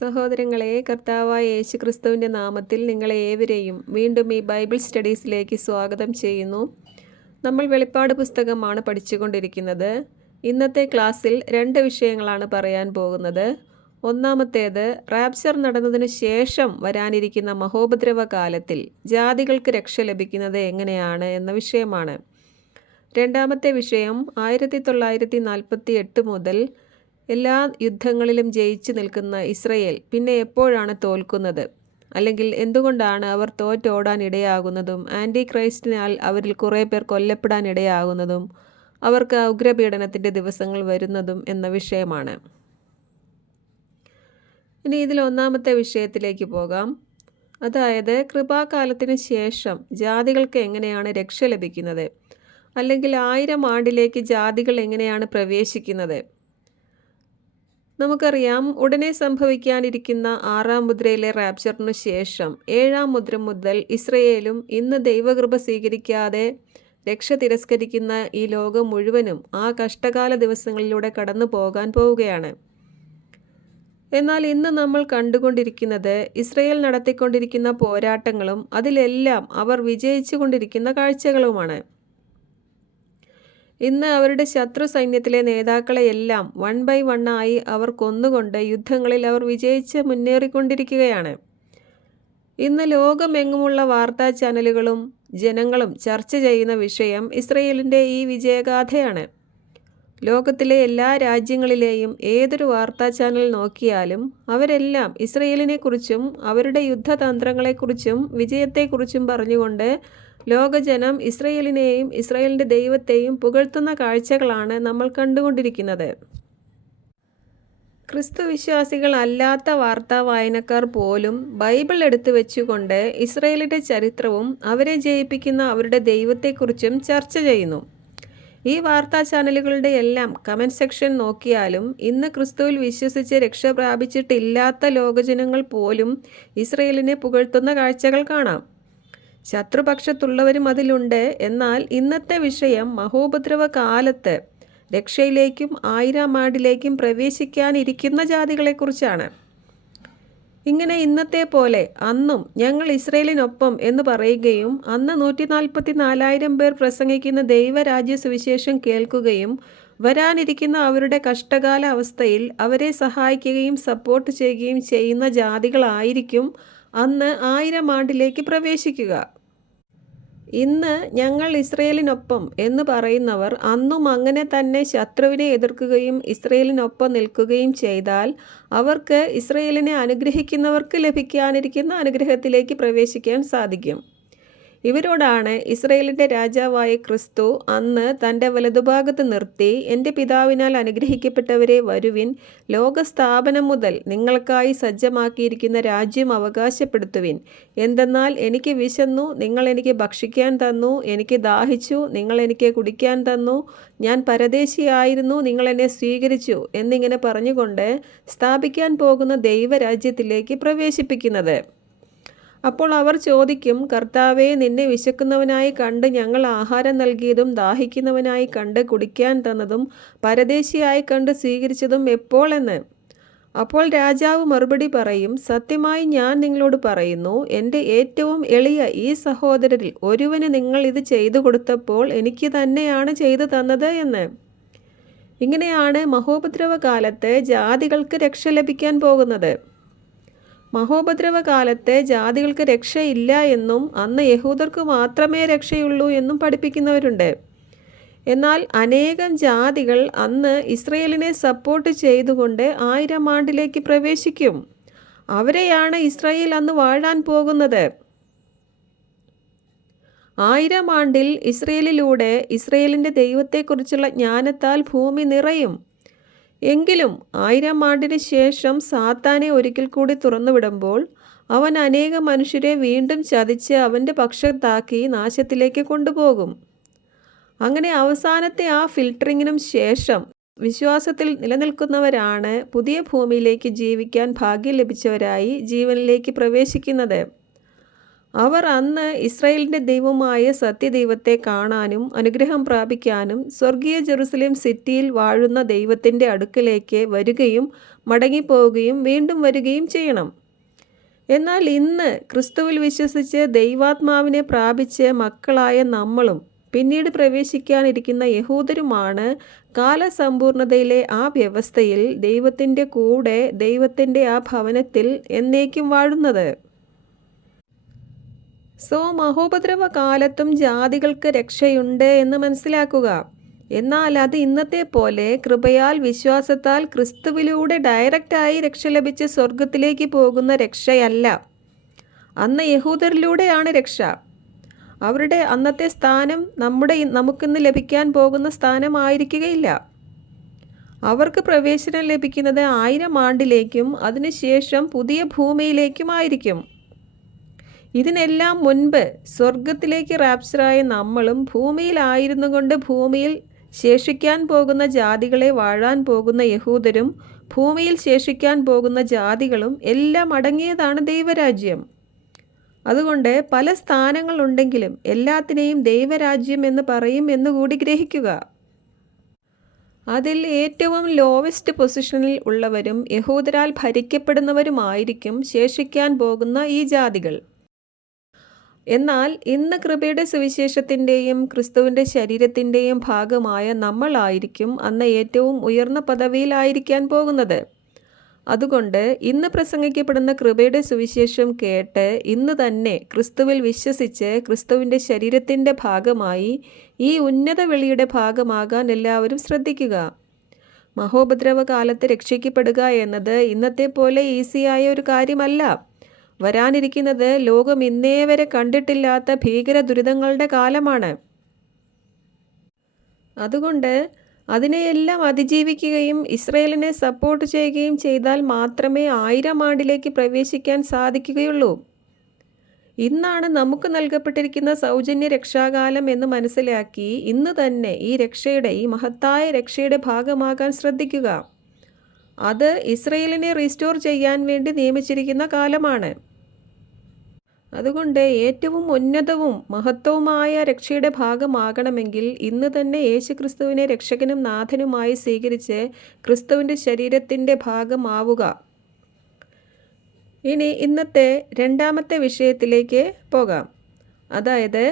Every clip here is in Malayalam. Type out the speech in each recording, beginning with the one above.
സഹോദരങ്ങളെ, കർത്താവായ യേശുക്രിസ്തുവിൻ്റെ നാമത്തിൽ നിങ്ങളെ ഏവരെയും വീണ്ടും ഈ ബൈബിൾ സ്റ്റഡീസിലേക്ക് സ്വാഗതം ചെയ്യുന്നു. നമ്മൾ വെളിപ്പാട് പുസ്തകമാണ് പഠിച്ചുകൊണ്ടിരിക്കുന്നത്. ഇന്നത്തെ ക്ലാസ്സിൽ 2 വിഷയങ്ങളാണ് പറയാൻ പോകുന്നത്. ഒന്നാമത്തേത്, റാപ്ചർ നടന്നതിന് ശേഷം വരാനിരിക്കുന്ന മഹോപദ്രവ കാലത്തിൽ ജാതികൾക്ക് രക്ഷ ലഭിക്കുന്നത് എങ്ങനെയാണ് എന്ന വിഷയമാണ്. രണ്ടാമത്തെ വിഷയം, 1948 മുതൽ എല്ലാ യുദ്ധങ്ങളിലും ജയിച്ചു നിൽക്കുന്ന ഇസ്രയേൽ പിന്നെ എപ്പോഴാണ് തോൽക്കുന്നത്, അല്ലെങ്കിൽ എന്തുകൊണ്ടാണ് അവർ തോറ്റോടാൻ ഇടയാകുന്നതും ആൻറ്റി ക്രൈസ്റ്റിനാൽ അവരിൽ കുറേ പേർ കൊല്ലപ്പെടാൻ ഇടയാകുന്നതും അവർക്ക് ഉഗ്രപീഡനത്തിൻ്റെ ദിവസങ്ങൾ വരുന്നതും എന്ന വിഷയമാണ്. ഇനി ഇതിൽ ഒന്നാമത്തെ വിഷയത്തിലേക്ക് പോകാം. അതായത്, കൃപാകാലത്തിന് ശേഷം ജാതികൾക്ക് എങ്ങനെയാണ് രക്ഷ ലഭിക്കുന്നത്, അല്ലെങ്കിൽ 1000 ആണ്ടിലേക്ക് ജാതികൾ എങ്ങനെയാണ് പ്രവേശിക്കുന്നത്. നമുക്കറിയാം, ഉടനെ സംഭവിക്കാനിരിക്കുന്ന 6ാം മുദ്രയിലെ റാപ്ചറിനു ശേഷം 7ാം മുദ്ര മുതൽ ഇസ്രയേലും ഇന്ന് ദൈവകൃപ സ്വീകരിക്കാതെ രക്ഷ തിരസ്കരിക്കുന്ന ഈ ലോകം മുഴുവനും ആ കഷ്ടകാല ദിവസങ്ങളിലൂടെ കടന്നു പോകാൻ പോവുകയാണ്. എന്നാൽ ഇന്ന് നമ്മൾ കണ്ടുകൊണ്ടിരിക്കുന്നത് ഇസ്രയേൽ നടത്തിക്കൊണ്ടിരിക്കുന്ന പോരാട്ടങ്ങളും അതിലെല്ലാം അവർ വിജയിച്ചു കൊണ്ടിരിക്കുന്ന കാഴ്ചകളുമാണ്. ഇന്ന് അവരുടെ ശത്രു സൈന്യത്തിലെ നേതാക്കളെയെല്ലാം 1 by 1 ആയി അവർ കൊന്നുകൊണ്ട് യുദ്ധങ്ങളിൽ അവർ വിജയിച്ച് മുന്നേറിക്കൊണ്ടിരിക്കുകയാണ്. ഇന്ന് ലോകമെങ്ങുമുള്ള വാർത്താ ചാനലുകളും ജനങ്ങളും ചർച്ച ചെയ്യുന്ന വിഷയം ഇസ്രയേലിൻ്റെ ഈ വിജയഗാഥയാണ്. ലോകത്തിലെ എല്ലാ രാജ്യങ്ങളിലെയും ഏതൊരു വാർത്താ ചാനൽ നോക്കിയാലും അവരെല്ലാം ഇസ്രയേലിനെക്കുറിച്ചും അവരുടെ യുദ്ധതന്ത്രങ്ങളെക്കുറിച്ചും വിജയത്തെക്കുറിച്ചും പറഞ്ഞുകൊണ്ട് ലോകജനം ഇസ്രയേലിനെയും ഇസ്രയേലിൻ്റെ ദൈവത്തെയും പുകഴ്ത്തുന്ന കാഴ്ചകളാണ് നമ്മൾ കണ്ടുകൊണ്ടിരിക്കുന്നത്. ക്രിസ്തുവിശ്വാസികൾ അല്ലാത്ത വാർത്താ വായനക്കാർ പോലും ബൈബിൾ എടുത്തു വെച്ചുകൊണ്ട് ഇസ്രയേലിൻ്റെ ചരിത്രവും അവരെ ജയിപ്പിക്കുന്ന അവരുടെ ദൈവത്തെക്കുറിച്ചും ചർച്ച ചെയ്യുന്നു. ഈ വാർത്താ ചാനലുകളുടെ എല്ലാം കമൻറ്റ് സെക്ഷൻ നോക്കിയാലും ഇന്ന് ക്രിസ്തുവിൽ വിശ്വസിച്ച് രക്ഷ പ്രാപിച്ചിട്ടില്ലാത്ത ലോകജനങ്ങൾ പോലും ഇസ്രയേലിനെ പുകഴ്ത്തുന്ന കാഴ്ചകൾ കാണാം. ശത്രുപക്ഷത്തുള്ളവരും അതിലുണ്ട്. എന്നാൽ ഇന്നത്തെ വിഷയം മഹോപദ്രവ കാലത്ത് രക്ഷയിലേക്കും 1000ാം ആണ്ടിലേക്കും പ്രവേശിക്കാനിരിക്കുന്ന ജാതികളെക്കുറിച്ചാണ്. ഇങ്ങനെ ഇന്നത്തെ പോലെ അന്നും ഞങ്ങൾ ഇസ്രയേലിനൊപ്പം എന്ന് പറയുകയും അന്ന് 144,000 പേർ പ്രസംഗിക്കുന്ന ദൈവരാജ്യ സുവിശേഷം കേൾക്കുകയും വരാനിരിക്കുന്ന അവരുടെ കഷ്ടകാല അവസ്ഥയിൽ അവരെ സഹായിക്കുകയും സപ്പോർട്ട് ചെയ്യുകയും ചെയ്യുന്ന ജാതികളായിരിക്കും അന്ന് 1000 ആണ്ടിലേക്ക് പ്രവേശിക്കുക. ഇന്ന് ഞങ്ങൾ ഇസ്രയേലിനൊപ്പം എന്ന് പറയുന്നവർ അന്നും അങ്ങനെ തന്നെ ശത്രുവിനെ എതിർക്കുകയും ഇസ്രയേലിനൊപ്പം നിൽക്കുകയും ചെയ്താൽ അവർക്ക് ഇസ്രയേലിനെ അനുഗ്രഹിക്കുന്നവർക്ക് ലഭിക്കാനിരിക്കുന്ന അനുഗ്രഹത്തിലേക്ക് പ്രവേശിക്കാൻ സാധിക്കും. ഇവരോടാണ് ഇസ്രയേലിൻ്റെ രാജാവായ ക്രിസ്തു അന്ന് തൻ്റെ വലതുഭാഗത്ത് നിർത്തി, എൻ്റെ പിതാവിനാൽ അനുഗ്രഹിക്കപ്പെട്ടവരെ വരുവിൻ, ലോകസ്ഥാപനം മുതൽ നിങ്ങൾക്കായി സജ്ജമാക്കിയിരിക്കുന്ന രാജ്യം അവകാശപ്പെടുത്തുവിൻ. എന്തെന്നാൽ എനിക്ക് വിശന്നു, നിങ്ങൾ എനിക്ക് ഭക്ഷിക്കാൻ തന്നു, എനിക്ക് ദാഹിച്ചു, നിങ്ങൾ എനിക്ക് കുടിക്കാൻ തന്നു, ഞാൻ പരദേശിയായിരുന്നു, നിങ്ങൾ എന്നെ സ്വീകരിച്ചു എന്നിങ്ങനെ പറഞ്ഞുകൊണ്ട് സ്ഥാപിക്കാൻ പോകുന്ന ദൈവരാജ്യത്തിലേക്ക് പ്രവേശിപ്പിക്കുന്നത്. അപ്പോൾ അവർ ചോദിക്കും, കർത്താവേ, നിന്നെ വിശക്കുന്നവനായി കണ്ട് ഞങ്ങൾ ആഹാരം നൽകിയതും ദാഹിക്കുന്നവനായി കണ്ട് കുടിക്കാൻ തന്നതും പരദേശിയായി കണ്ട് സ്വീകരിച്ചതും എപ്പോൾ എന്ന്. അപ്പോൾ രാജാവ് മറുപടി പറയും, സത്യമായി ഞാൻ നിങ്ങളോട് പറയുന്നു, എൻ്റെ ഏറ്റവും എളിയ ഈ സഹോദരരിൽ ഒരുവന് നിങ്ങൾ ഇത് ചെയ്തു കൊടുത്തപ്പോൾ എനിക്ക് തന്നെയാണ് ചെയ്തു തന്നത് എന്ന്. ഇങ്ങനെയാണ് മഹോപദ്രവ കാലത്ത് ജാതികൾക്ക് രക്ഷ ലഭിക്കാൻ പോകുന്നത്. മഹോപദ്രവ കാലത്ത് ജാതികൾക്ക് രക്ഷയില്ല എന്നും അന്ന് യഹൂദർക്ക് മാത്രമേ രക്ഷയുള്ളൂ എന്നും പഠിപ്പിക്കുന്നവരുണ്ട്. എന്നാൽ അനേകം ജാതികൾ അന്ന് ഇസ്രയേലിനെ സപ്പോർട്ട് ചെയ്തുകൊണ്ട് 1000 ആണ്ടിലേക്ക് പ്രവേശിക്കും. അവരെയാണ് ഇസ്രായേൽ അന്ന് വാഴാൻ പോകുന്നത്. 1000 ആണ്ടിൽ ഇസ്രയേലിലൂടെ ഇസ്രയേലിൻ്റെ ദൈവത്തെക്കുറിച്ചുള്ള ജ്ഞാനത്താൽ ഭൂമി നിറയും. എങ്കിലും 1000 ആണ്ടിന് ശേഷം സാത്താനെ ഒരിക്കൽ കൂടി തുറന്നുവിടുമ്പോൾ അവൻ അനേകം മനുഷ്യരെ വീണ്ടും ചതിച്ച് അവൻ്റെ പക്ഷത്താക്കി നാശത്തിലേക്ക് കൊണ്ടുപോകും. അങ്ങനെ അവസാനത്തെ ആ ഫിൽട്ടറിങ്ങിനും ശേഷം വിശ്വാസത്തിൽ നിലനിൽക്കുന്നവരാണ് പുതിയ ഭൂമിയിലേക്ക് ജീവിക്കാൻ ഭാഗ്യം ലഭിച്ചവരായി ജീവനിലേക്ക് പ്രവേശിക്കുന്നത്. അവർ അന്ന് ഇസ്രായേലിൻ്റെ ദൈവമായ സത്യദൈവത്തെ കാണാനും അനുഗ്രഹം പ്രാപിക്കാനും സ്വർഗീയ ജെറുസലേം സിറ്റിയിൽ വാഴുന്ന ദൈവത്തിൻ്റെ അടുക്കലേക്ക് വരികയും മടങ്ങിപ്പോവുകയും വീണ്ടും വരികയും ചെയ്യണം. എന്നാൽ ഇന്ന് ക്രിസ്തുവിൽ വിശ്വസിച്ച് ദൈവാത്മാവിനെ പ്രാപിച്ച് മക്കളായ നമ്മളും പിന്നീട് പ്രവേശിക്കാനിരിക്കുന്ന യഹൂദരുമാണ് കാലസമ്പൂർണതയിലെ ആ വ്യവസ്ഥയിൽ ദൈവത്തിൻ്റെ കൂടെ ദൈവത്തിൻ്റെ ആ ഭവനത്തിൽ എന്നേക്കും വാഴുന്നത്. മഹോപദ്രവ കാലത്തും ജാതികൾക്ക് രക്ഷയുണ്ട് എന്ന് മനസ്സിലാക്കുക. എന്നാൽ അത് ഇന്നത്തെ പോലെ കൃപയാൽ വിശ്വാസത്താൽ ക്രിസ്തുവിലൂടെ ഡയറക്റ്റായി രക്ഷ ലഭിച്ച് സ്വർഗത്തിലേക്ക് പോകുന്ന രക്ഷയല്ല. അന്ന് യഹൂദരിലൂടെയാണ് രക്ഷ. അവരുടെ അന്നത്തെ സ്ഥാനം നമുക്കിന്ന് ലഭിക്കാൻ പോകുന്ന സ്ഥാനമായിരിക്കുകയില്ല. അവർക്ക് പ്രവേശനം ലഭിക്കുന്നത് 1000 ആണ്ടിലേക്കും അതിനുശേഷം പുതിയ ഭൂമിയിലേക്കുമായിരിക്കും. ഇതിനെല്ലാം മുൻപ് സ്വർഗത്തിലേക്ക് റാപ്ചറായ നമ്മളും ഭൂമിയിലായിരുന്നു കൊണ്ട് ഭൂമിയിൽ ശേഷിക്കാൻ പോകുന്ന ജാതികളെ വാഴാൻ പോകുന്ന യഹൂദരും ഭൂമിയിൽ ശേഷിക്കാൻ പോകുന്ന ജാതികളും എല്ലാം അടങ്ങിയതാണ് ദൈവരാജ്യം. അതുകൊണ്ട് പല സ്ഥാനങ്ങളുണ്ടെങ്കിലും എല്ലാത്തിനെയും ദൈവരാജ്യം എന്ന് പറയും എന്നുകൂടി ഗ്രഹിക്കുക. അതിൽ ഏറ്റവും ലോവസ്റ്റ് പൊസിഷനിൽ ഉള്ളവരും യഹൂദരാൽ ഭരിക്കപ്പെടുന്നവരുമായിരിക്കും ശേഷിക്കാൻ പോകുന്ന ഈ ജാതികൾ. എന്നാൽ ഇന്ന് കൃപയുടെ സുവിശേഷത്തിൻ്റെയും ക്രിസ്തുവിൻ്റെ ശരീരത്തിൻ്റെയും ഭാഗമായ നമ്മളായിരിക്കും അന്ന് ഏറ്റവും ഉയർന്ന പദവിയിലായിരിക്കാൻ പോകുന്നത്. അതുകൊണ്ട് ഇന്ന് പ്രസംഗിക്കപ്പെടുന്ന കൃപയുടെ സുവിശേഷം കേട്ട് ഇന്ന് തന്നെ ക്രിസ്തുവിൽ വിശ്വസിച്ച് ക്രിസ്തുവിൻ്റെ ശരീരത്തിൻ്റെ ഭാഗമായി ഈ ഉന്നത വിളിയുടെ ഭാഗമാകാൻ എല്ലാവരും ശ്രദ്ധിക്കുക. മഹോപദ്രവ കാലത്ത് രക്ഷിക്കപ്പെടുക എന്നത് ഇന്നത്തെ പോലെ ഈസിയായ ഒരു കാര്യമല്ല. വരാനിരിക്കുന്നത് ലോകം ഇന്നേ വരെ കണ്ടിട്ടില്ലാത്ത ഭീകര ദുരിതങ്ങളുടെ കാലമാണ്. അതുകൊണ്ട് അതിനെയെല്ലാം അതിജീവിക്കുകയും ഇസ്രയേലിനെ സപ്പോർട്ട് ചെയ്യുകയും ചെയ്താൽ മാത്രമേ 1000 ആണ്ടിലേക്ക് പ്രവേശിക്കാൻ സാധിക്കുകയുള്ളൂ. ഇന്നാണ് നമുക്ക് നൽകപ്പെട്ടിരിക്കുന്ന സൗജന്യ രക്ഷാകാലം എന്ന് മനസ്സിലാക്കി ഇന്ന് തന്നെ ഈ മഹത്തായ രക്ഷയുടെ ഭാഗമാകാൻ ശ്രദ്ധിക്കുക. അത് ഇസ്രയേലിനെ റീസ്റ്റോർ ചെയ്യാൻ വേണ്ടി നിയമിച്ചിരിക്കുന്ന കാലമാണ്. അതുകൊണ്ട് ഏറ്റവും ഉന്നതവും മഹത്വവുമായ രക്ഷയുടെ ഭാഗമാകണമെങ്കിൽ ഇന്ന് തന്നെ യേശുക്രിസ്തുവിനെ രക്ഷകനും നാഥനുമായി സ്വീകരിച്ച് ക്രിസ്തുവിൻ്റെ ശരീരത്തിൻ്റെ ഭാഗമാവുക. ഇനി ഇന്നത്തെ രണ്ടാമത്തെ വിഷയത്തിലേക്ക് പോകാം. അതായത്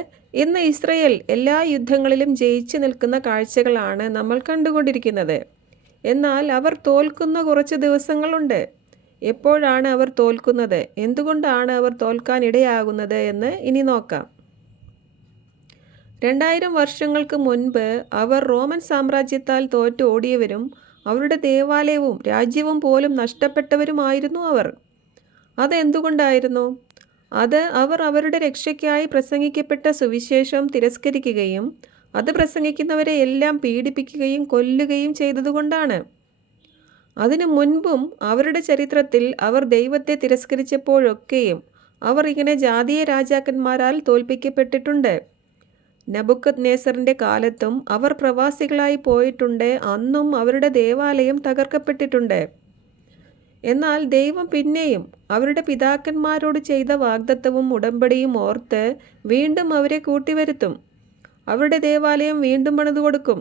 ഇന്ന് ഇസ്രയേൽ എല്ലാ യുദ്ധങ്ങളിലും ജയിച്ചു നിൽക്കുന്ന കാഴ്ചകളാണ് നമ്മൾ കണ്ടുകൊണ്ടിരിക്കുന്നത്. എന്നാൽ അവർ തോൽക്കുന്ന കുറച്ച് ദിവസങ്ങളുണ്ട്. എപ്പോഴാണ് അവർ തോൽക്കുന്നത്, എന്തുകൊണ്ടാണ് അവർ തോൽക്കാൻ ഇടയാകുന്നത് എന്ന് ഇനി നോക്കാം. 2000 വർഷങ്ങൾക്ക് മുൻപ് അവർ റോമൻ സാമ്രാജ്യത്താൽ തോറ്റ് ഓടിയവരും അവരുടെ ദേവാലയവും രാജ്യവും പോലും നഷ്ടപ്പെട്ടവരുമായിരുന്നു അവർ. അതെന്തുകൊണ്ടായിരുന്നു? അത് അവർ അവരുടെ രക്ഷയ്ക്കായി പ്രസംഗിക്കപ്പെട്ട സുവിശേഷം തിരസ്കരിക്കുകയും അത് പ്രസംഗിക്കുന്നവരെ എല്ലാം പീഡിപ്പിക്കുകയും കൊല്ലുകയും ചെയ്തതുകൊണ്ടാണ്. അതിനു മുൻപും അവരുടെ ചരിത്രത്തിൽ അവർ ദൈവത്തെ തിരസ്കരിച്ചപ്പോഴൊക്കെയും അവർ ഇങ്ങനെ ജാതീയ രാജാക്കന്മാരാൽ തോൽപ്പിക്കപ്പെട്ടിട്ടുണ്ട്. നെബൂഖദ്നേസറിൻ്റെ കാലത്തും അവർ പ്രവാസികളായി പോയിട്ടുണ്ട്. അന്നും അവരുടെ ദേവാലയം തകർക്കപ്പെട്ടിട്ടുണ്ട്. എന്നാൽ ദൈവം പിന്നെയും അവരുടെ പിതാക്കന്മാരോട് ചെയ്ത വാഗ്ദത്തവും ഉടമ്പടിയും ഓർത്ത് വീണ്ടും അവരെ കൂട്ടിവരുത്തും. അവരുടെ ദേവാലയം വീണ്ടും പണിതു കൊടുക്കും.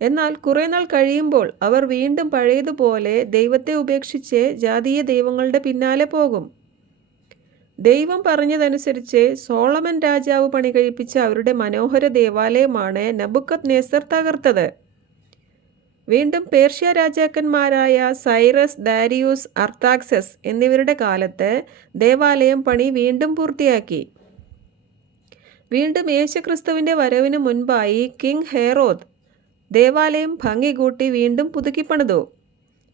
എന്നാൽ കുറേ നാൾ കഴിയുമ്പോൾ അവർ വീണ്ടും പഴയതുപോലെ ദൈവത്തെ ഉപേക്ഷിച്ച് ജാതീയ ദൈവങ്ങളുടെ പിന്നാലെ പോകും. ദൈവം പറഞ്ഞതനുസരിച്ച് സോളമൻ രാജാവ് പണി കഴിപ്പിച്ച അവരുടെ മനോഹര ദേവാലയമാണ് നെബൂഖദ്നേസർ തകർത്തത്. വീണ്ടും പേർഷ്യ രാജാക്കന്മാരായ സൈറസ്, ദാരിയൂസ്, അർത്താക്സസ് എന്നിവരുടെ കാലത്ത് ദേവാലയം പണി വീണ്ടും പൂർത്തിയാക്കി. വീണ്ടും യേശുക്രിസ്തുവിൻ്റെ വരവിന് മുൻപായി കിങ് ഹെറോദ് ദേവാലയം ഭംഗി കൂട്ടി വീണ്ടും പുതുക്കിപ്പണിതു.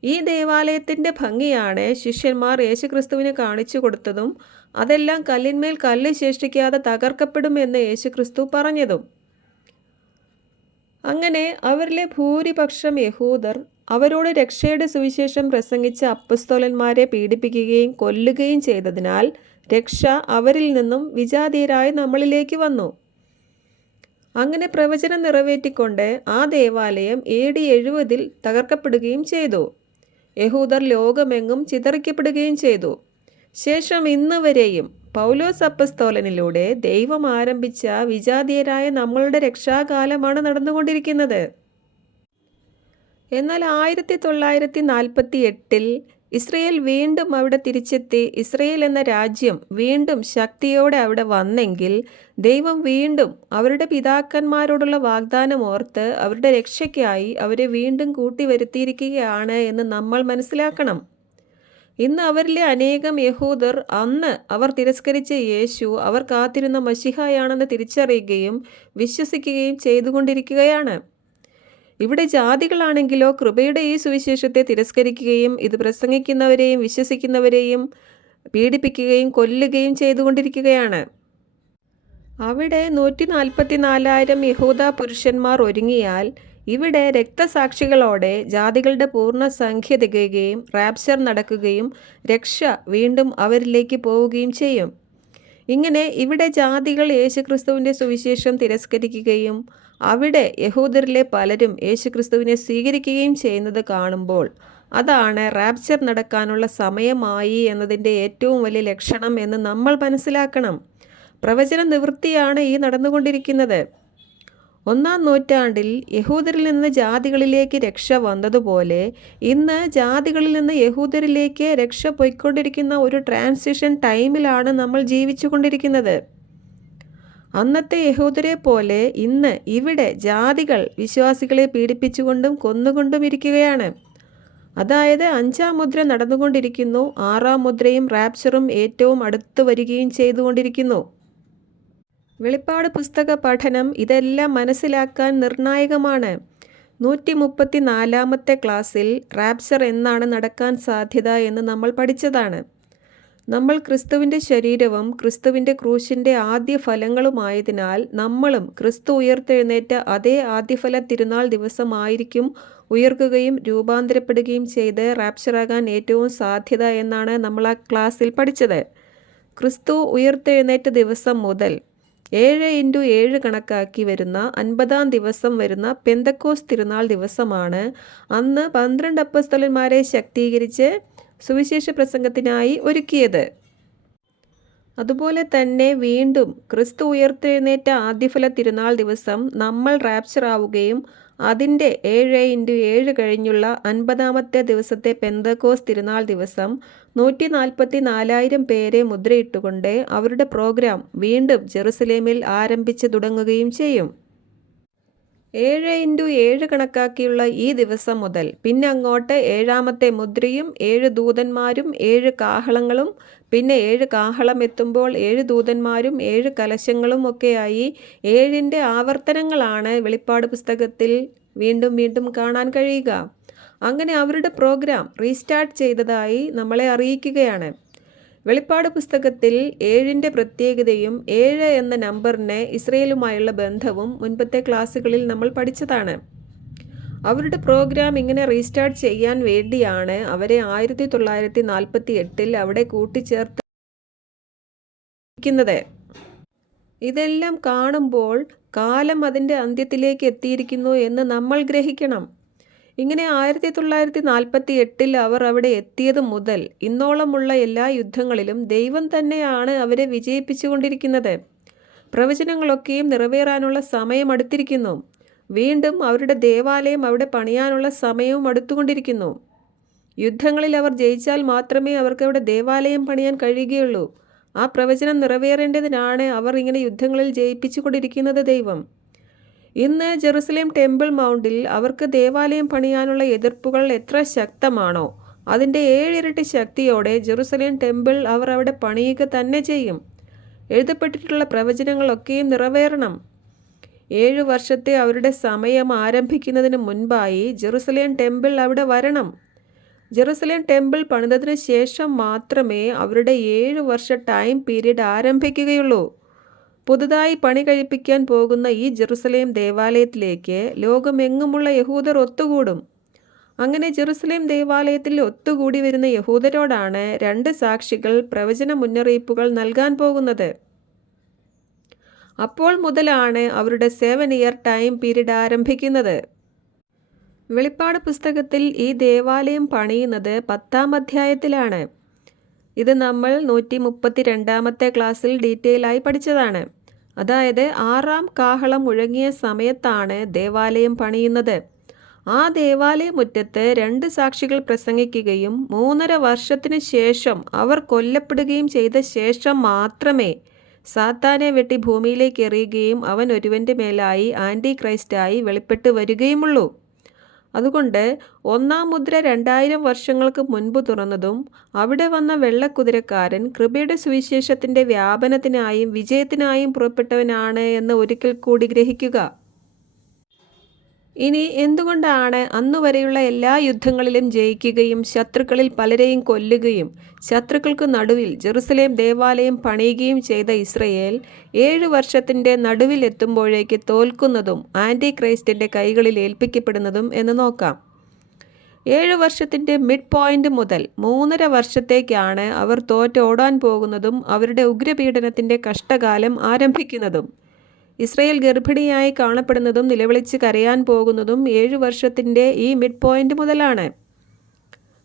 ഈ ദേവാലയത്തിൻ്റെ ഭംഗിയാണ് ശിഷ്യന്മാർ യേശുക്രിസ്തുവിന് കാണിച്ചു കൊടുത്തതും അതെല്ലാം കല്ലിന്മേൽ കല്ല് ശേഷിക്കാതെ തകർക്കപ്പെടുമെന്ന് യേശുക്രിസ്തു പറഞ്ഞതും. അങ്ങനെ അവരിലെ ഭൂരിപക്ഷം യഹൂദർ അവരോട് രക്ഷയുടെ സുവിശേഷം പ്രസംഗിച്ച അപ്പസ്തോലന്മാരെ പീഡിപ്പിക്കുകയും കൊല്ലുകയും ചെയ്തതിനാൽ രക്ഷ അവരിൽ നിന്നും വിജാതീയരായ നമ്മളിലേക്ക് വന്നു. അങ്ങനെ പ്രവചനം നിറവേറ്റിക്കൊണ്ട് ആ ദേവാലയം AD 70 തകർക്കപ്പെടുകയും ചെയ്തു. യഹൂദർ ലോകമെങ്ങും ചിതറിക്കപ്പെടുകയും ചെയ്തു. ശേഷം ഇന്ന് വരെയും പൗലോസ് അപ്പസ്തോലനിലൂടെ ദൈവം ആരംഭിച്ച വിജാതീയരായ നമ്മളുടെ രക്ഷാകാലമാണ് നടന്നുകൊണ്ടിരിക്കുന്നത്. എന്നാൽ 1948 ഇസ്രയേൽ വീണ്ടും അവിടെ തിരിച്ചെത്തി. ഇസ്രയേൽ എന്ന രാജ്യം വീണ്ടും ശക്തിയോടെ അവിടെ വന്നെങ്കിൽ ദൈവം വീണ്ടും അവരുടെ പിതാക്കന്മാരോടുള്ള വാഗ്ദാനം ഓർത്ത് അവരുടെ രക്ഷയ്ക്കായി അവരെ വീണ്ടും കൂട്ടിവരുത്തിയിരിക്കുകയാണ് എന്ന് നമ്മൾ മനസ്സിലാക്കണം. ഇന്ന് അവരിലെ അനേകം യഹൂദർ അന്ന് അവർ തിരസ്കരിച്ച യേശു അവർ കാത്തിരുന്ന മശിഹായാണെന്ന് തിരിച്ചറിയുകയും വിശ്വസിക്കുകയും ചെയ്തുകൊണ്ടിരിക്കുകയാണ്. ഇവിടെ ജാതികളാണെങ്കിലോ കൃപയുടെ ഈ സുവിശേഷത്തെ തിരസ്കരിക്കുകയും ഇത് പ്രസംഗിക്കുന്നവരെയും വിശ്വസിക്കുന്നവരെയും പീഡിപ്പിക്കുകയും കൊല്ലുകയും ചെയ്തുകൊണ്ടിരിക്കുകയാണ്. അവിടെ 144,000 യഹൂദ പുരുഷന്മാർ ഒരുങ്ങിയാൽ ഇവിടെ രക്തസാക്ഷികളോടെ ജാതികളുടെ പൂർണ്ണ സംഖ്യ തികയുകയും റാപ്ചർ നടക്കുകയും രക്ഷ വീണ്ടും അവരിലേക്ക് പോവുകയും ചെയ്യും. ഇങ്ങനെ ഇവിടെ ജാതികൾ യേശുക്രിസ്തുവിൻ്റെ സുവിശേഷം തിരസ്കരിക്കുകയും അവിടെ യഹൂദരിലെ പലരും യേശുക്രിസ്തുവിനെ സ്വീകരിക്കുകയും ചെയ്യുന്നത് കാണുമ്പോൾ അതാണ് റാപ്ചർ നടക്കാനുള്ള സമയമായി എന്നതിൻ്റെ ഏറ്റവും വലിയ ലക്ഷണം എന്ന് നമ്മൾ മനസ്സിലാക്കണം. പ്രവചന നിവൃത്തിയാണ് ഈ നടന്നുകൊണ്ടിരിക്കുന്നത്. 1-ാം നൂറ്റാണ്ടിൽ യഹൂദരിൽ നിന്ന് ജാതികളിലേക്ക് രക്ഷ വന്നതുപോലെ ഇന്ന് ജാതികളിൽ നിന്ന് യഹൂദരിലേക്ക് രക്ഷ പോയിക്കൊണ്ടിരിക്കുന്ന ഒരു ട്രാൻസിഷൻ ടൈമിലാണ് നമ്മൾ ജീവിച്ചു കൊണ്ടിരിക്കുന്നത്. അന്നത്തെ യഹൂദരെ പോലെ ഇന്ന് ഇവിടെ ജാതികൾ വിശ്വാസികളെ പീഡിപ്പിച്ചുകൊണ്ടും കൊന്നുകൊണ്ടും ഇരിക്കുകയാണ്. അതായത് 5-ാം മുദ്ര നടന്നുകൊണ്ടിരിക്കുന്നു, 6-ാം മുദ്രയും റാപ്ചറും ഏറ്റവും അടുത്ത് വരികയും ചെയ്തുകൊണ്ടിരിക്കുന്നു. വെളിപ്പാട് പുസ്തക പഠനം ഇതെല്ലാം മനസ്സിലാക്കാൻ നിർണായകമാണ്. 134-ാമത്തെ ക്ലാസ്സിൽ റാപ്ചർ എന്നാണ് നടക്കാൻ സാധ്യത എന്ന് നമ്മൾ പഠിച്ചതാണ്. നമ്മൾ ക്രിസ്തുവിൻ്റെ ശരീരവും ക്രിസ്തുവിൻ്റെ ക്രൂശിൻ്റെ ആദ്യ ഫലങ്ങളുമായതിനാൽ നമ്മളും ക്രിസ്തു ഉയർത്തെഴുന്നേറ്റ അതേ ആദ്യഫല തിരുനാൾ ദിവസമായിരിക്കും ഉയർക്കുകയും രൂപാന്തരപ്പെടുകയും ചെയ്ത് റാപ്ചറാകാൻ ഏറ്റവും സാധ്യത എന്നാണ് നമ്മൾ ആ ക്ലാസ്സിൽ പഠിച്ചത്. ക്രിസ്തു ഉയർത്തെഴുന്നേറ്റ ദിവസം മുതൽ 7x7 കണക്കാക്കി വരുന്ന 50-ാം ദിവസം വരുന്ന പെന്തക്കോസ് തിരുനാൾ ദിവസമാണ്. അന്ന് 12 അപ്പസ്തലന്മാരെ ശക്തീകരിച്ച് സുവിശേഷ പ്രസംഗത്തിനായി ഒരുക്കിയത്. അതുപോലെ തന്നെ വീണ്ടും ക്രിസ്തു ഉയർത്തെഴുന്നേറ്റ ആദ്യഫല തിരുനാൾ ദിവസം നമ്മൾ റാപ്ചർ ആവുകയും അതിൻ്റെ 7x7 കഴിഞ്ഞുള്ള 50-ാമത്തെ ദിവസത്തെ പെന്തക്കോസ് തിരുനാൾ ദിവസം 144,000 പേരെ മുദ്രയിട്ടുകൊണ്ട് അവരുടെ പ്രോഗ്രാം വീണ്ടും ജെറുസലേമിൽ ആരംഭിച്ചു തുടങ്ങുകയും ചെയ്യും. 7x7 കണക്കാക്കിയുള്ള ഈ ദിവസം മുതൽ പിന്നെ അങ്ങോട്ട് 7-ാമത്തെ മുദ്രയും 7 ദൂതന്മാരും 7 കാഹളങ്ങളും പിന്നെ 7 കാഹളം എത്തുമ്പോൾ 7 ദൂതന്മാരും 7 കലശങ്ങളും ഒക്കെയായി 7ൻ്റെ ആവർത്തനങ്ങളാണ് വെളിപ്പാട് പുസ്തകത്തിൽ വീണ്ടും വീണ്ടും കാണാൻ കഴിയുക. അങ്ങനെ അവരുടെ പ്രോഗ്രാം റീസ്റ്റാർട്ട് ചെയ്തതായി നമ്മളെ അറിയിക്കുകയാണ്. വെളിപ്പാട് പുസ്തകത്തിൽ 7ൻ്റെ പ്രത്യേകതയും 7 എന്ന നമ്പറിന് ഇസ്രയേലുമായുള്ള ബന്ധവും മുൻപത്തെ ക്ലാസ്സുകളിൽ നമ്മൾ പഠിച്ചതാണ്. അവരുടെ പ്രോഗ്രാം ഇങ്ങനെ റീസ്റ്റാർട്ട് ചെയ്യാൻ വേണ്ടിയാണ് അവരെ 1948 അവിടെ കൂട്ടിച്ചേർത്തിരിക്കുന്നത്. ഇതെല്ലാം കാണുമ്പോൾ കാലം അതിൻ്റെ അന്ത്യത്തിലേക്ക് എത്തിയിരിക്കുന്നു എന്ന് നമ്മൾ ഗ്രഹിക്കണം. ഇങ്ങനെ 1948 അവർ അവിടെ എത്തിയത് മുതൽ ഇന്നോളമുള്ള എല്ലാ യുദ്ധങ്ങളിലും ദൈവം തന്നെയാണ് അവരെ വിജയിപ്പിച്ചുകൊണ്ടിരിക്കുന്നത്. പ്രവചനങ്ങളൊക്കെയും നിറവേറാനുള്ള സമയം അടുത്തിരിക്കുന്നു. വീണ്ടും അവരുടെ ദേവാലയം അവിടെ പണിയാനുള്ള സമയവും അടുത്തുകൊണ്ടിരിക്കുന്നു. യുദ്ധങ്ങളിൽ അവർ ജയിച്ചാൽ മാത്രമേ അവർക്ക് അവിടെ ദേവാലയം പണിയാൻ കഴിയുകയുള്ളൂ. ആ പ്രവചനം നിറവേറേണ്ടതിനാണ് അവർ ഇങ്ങനെ യുദ്ധങ്ങളിൽ ജയിപ്പിച്ചുകൊണ്ടിരിക്കുന്നത് ദൈവം. ഇന്ന് ജെറുസലേം ടെമ്പിൾ മൗണ്ടിൽ അവർക്ക് ദേവാലയം പണിയാനുള്ള എതിർപ്പുകൾ എത്ര ശക്തമാണോ അതിൻ്റെ 7 ഇരട്ടി ശക്തിയോടെ ജെറുസലേം ടെമ്പിൾ അവർ അവിടെ പണിയുക തന്നെ ചെയ്യും. എഴുതപ്പെട്ടിട്ടുള്ള പ്രവചനങ്ങളൊക്കെയും നിറവേറണം. 7 വർഷത്തെ അവരുടെ സമയം ആരംഭിക്കുന്നതിന് മുൻപായി ജെറുസലേം ടെമ്പിൾ അവിടെ വരണം. ജെറുസലേം ടെമ്പിൾ പണിതതിന് ശേഷം മാത്രമേ അവരുടെ 7 വർഷ ടൈം പീരീഡ് ആരംഭിക്കുകയുള്ളൂ. പുതുതായി പണി കഴിപ്പിക്കാൻ പോകുന്ന ഈ ജെറുസലേം ദേവാലയത്തിലേക്ക് ലോകമെങ്ങുമുള്ള യഹൂദർ ഒത്തുകൂടും. അങ്ങനെ ജെറുസലേം ദേവാലയത്തിൽ ഒത്തുകൂടി വരുന്ന യഹൂദരോടാണ് 2 സാക്ഷികൾ പ്രവചന മുന്നറിയിപ്പുകൾ നൽകാൻ പോകുന്നത്. അപ്പോൾ മുതലാണ് അവരുടെ 7 ഇയർ ടൈം പീരീഡ് ആരംഭിക്കുന്നത്. വെളിപ്പാട് പുസ്തകത്തിൽ ഈ ദേവാലയം പണിയുന്നത് 10-ാം അധ്യായത്തിലാണ്. ഇത് നമ്മൾ 132-ാമത്തെ ക്ലാസ്സിൽ ഡീറ്റെയിൽ ആയി പഠിച്ചതാണ്. അതായത് 6-ാം കാഹളം മുഴങ്ങിയ സമയത്താണ് ദേവാലയം പണിയുന്നത്. ആ ദേവാലയ മുറ്റത്ത് 2 സാക്ഷികൾ പ്രസംഗിക്കുകയും 3.5 വർഷത്തിനു ശേഷം അവർ കൊല്ലപ്പെടുകയും ചെയ്ത ശേഷം മാത്രമേ സാത്താനെ വെട്ടി ഭൂമിയിലേക്ക് എറിയുകയും അവൻ ഒരുവൻ്റെ മേലായി ആൻറ്റി ക്രൈസ്റ്റായി വെളിപ്പെട്ട് വരികയുമുള്ളൂ. അതുകൊണ്ട് 1-ാം മുദ്ര 2000 വർഷങ്ങൾക്ക് മുൻപ് തുറന്നതും അവിടെ വന്ന വെള്ളക്കുതിരക്കാരൻ കൃപയുടെ സുവിശേഷത്തിൻ്റെ വ്യാപനത്തിനായും വിജയത്തിനായും പുറപ്പെട്ടവനാണ് എന്ന് ഒരിക്കൽ കൂടി ഗ്രഹിക്കുക. ഇനി എന്തുകൊണ്ടാണ് അന്നുവരെയുള്ള എല്ലാ യുദ്ധങ്ങളിലും ജയിക്കുകയും ശത്രുക്കളിൽ പലരെയും കൊല്ലുകയും ശത്രുക്കൾക്ക് നടുവിൽ ജെറുസലേം ദേവാലയം പണിയുകയും ചെയ്ത ഇസ്രയേൽ 7 വർഷത്തിൻ്റെ നടുവിലെത്തുമ്പോഴേക്ക് തോൽക്കുന്നതും ആൻറ്റി ക്രൈസ്റ്റിൻ്റെ കൈകളിൽ ഏൽപ്പിക്കപ്പെടുന്നതും എന്ന് നോക്കാം. 7 വർഷത്തിൻ്റെ മിഡ് പോയിന്റ് മുതൽ 3.5 വർഷത്തേക്കാണ് അവർ തോറ്റോടാൻ പോകുന്നതും അവരുടെ ഉഗ്രപീഡനത്തിൻ്റെ കഷ്ടകാലം ആരംഭിക്കുന്നതും. ഇസ്രയേൽ ഗർഭിണിയായി കാണപ്പെടുന്നതും നിലവിളിച്ച് കരയാൻ പോകുന്നതും 7 വർഷത്തിൻ്റെ ഈ മിഡ് പോയിന്റ് മുതലാണ്,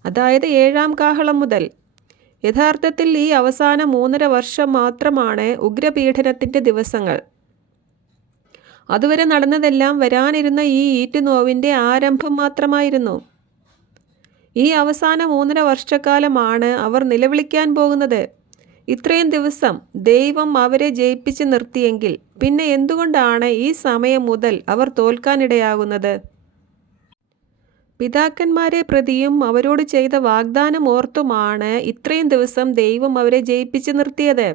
അതായത് 7-ാം കാഹളം മുതൽ. യഥാർത്ഥത്തിൽ ഈ അവസാന 3.5 വർഷം മാത്രമാണ് ഉഗ്രപീഡനത്തിൻ്റെ ദിവസങ്ങൾ. അതുവരെ നടന്നതെല്ലാം വരാനിരുന്ന ഈ ഈറ്റുനോവിൻ്റെ ആരംഭം മാത്രമായിരുന്നു. ഈ അവസാന 3.5 വർഷക്കാലമാണ് അവർ നിലവിളിക്കാൻ പോകുന്നത്. ഇത്രയും ദിവസം ദൈവം അവരെ ജയിപ്പിച്ച് നിർത്തിയെങ്കിൽ പിന്നെ എന്തുകൊണ്ടാണ് ഈ സമയം മുതൽ അവർ തോൽക്കാനിടയാകുന്നത്? പിതാക്കന്മാരെ പ്രതിയും അവരോട് ചെയ്ത വാഗ്ദാനം ഓർത്തുമാണ് ഇത്രയും ദിവസം ദൈവം അവരെ ജയിപ്പിച്ച് നിർത്തിയത്.